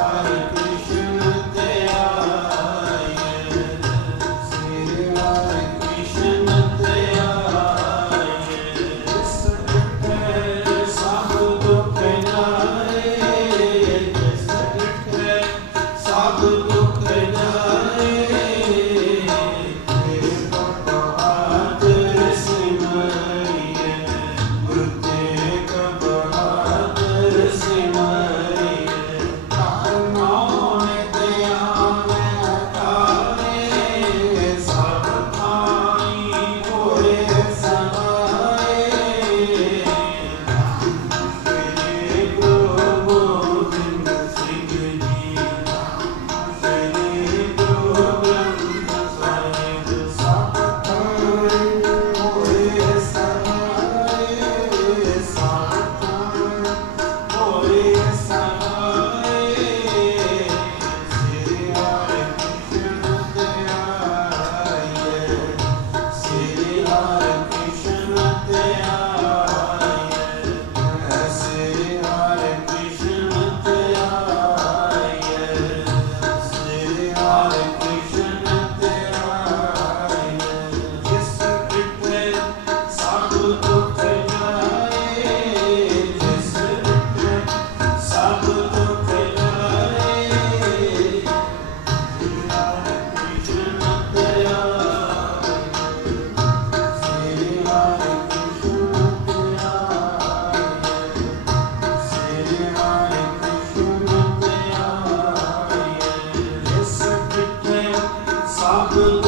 Amen. 啊。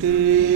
to